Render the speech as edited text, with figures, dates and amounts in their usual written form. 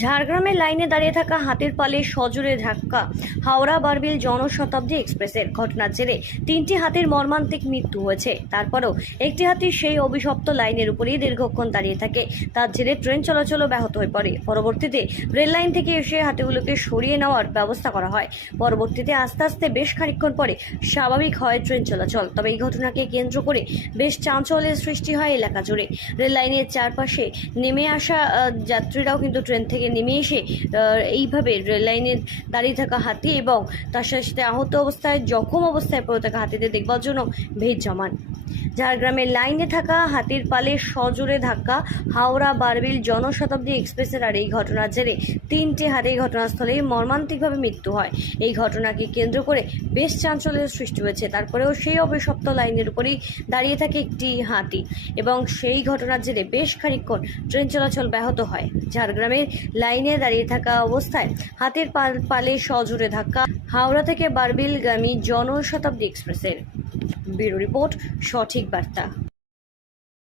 ঝাড়গ্রামের লাইনে দাঁড়িয়ে থাকা হাতির পালে সজোরে ধাক্কা হাওড়া বারবিল জনশতাব্দী এক্সপ্রেসের। ঘটনার জেরে 3টি হাতির মর্মান্তিক মৃত্যু হয়েছে। তারপরেও একটি হাতি সেই অভিশপ্ত লাইনের উপরেই দীর্ঘক্ষণ দাঁড়িয়ে থাকে। তার জেরে ট্রেন চলাচলও ব্যাহত হয়ে পড়ে। পরবর্তীতে রেল লাইন থেকে এসে হাতিগুলোকে সরিয়ে নেওয়ার ব্যবস্থা করা হয়। পরবর্তীতে আস্তে আস্তে বেশ খানিকক্ষণ পরে স্বাভাবিক হয় ট্রেন চলাচল। তবে এই ঘটনাকে কেন্দ্র করে বেশ চাঞ্চল্যের সৃষ্টি হয় এলাকা জুড়ে। রেল লাইনের চারপাশে নেমে আসা যাত্রীরাও কিন্তু ট্রেন থেকে নেমে এসে এইভাবে রেল লাইনে দাঁড়িয়ে থাকা হাতি এবং তার সাথে আহত অবস্থায় জখম অবস্থায় পড়ে থাকা হাতিদের দেখবার জন্য ভিড় জমান। ঝাড়গ্রামের লাইনে থাকা হাতির পালে সজোরে ধাক্কা হাওড়া বারবিল জনশতাব্দী এক্সপ্রেসের। আর এই ঘটনার জেরে 3টি হাতির ঘটনাস্থলেই মর্মান্তিকভাবে মৃত্যু হয়। এই ঘটনাকে কেন্দ্র করে বেশ চাঞ্চল্যের সৃষ্টি হয়েছে। তারপরেও সেই অভিশপ্ত লাইনের উপরেই দাঁড়িয়ে থাকে একটি হাতি এবং সেই ঘটনার জেরে বেশ খানিকক্ষণ ট্রেন চলাচল ব্যাহত হয়। ঝাড়গ্রামের লাইনে দাঁড়িয়ে থাকা অবস্থায় হাতির পালে সজোরে ধাক্কা হাওড়া থেকে বারবিলগামী জনশতাব্দী এক্সপ্রেসের। ব্যুরো রিপোর্ট, সঠিক বার্তা।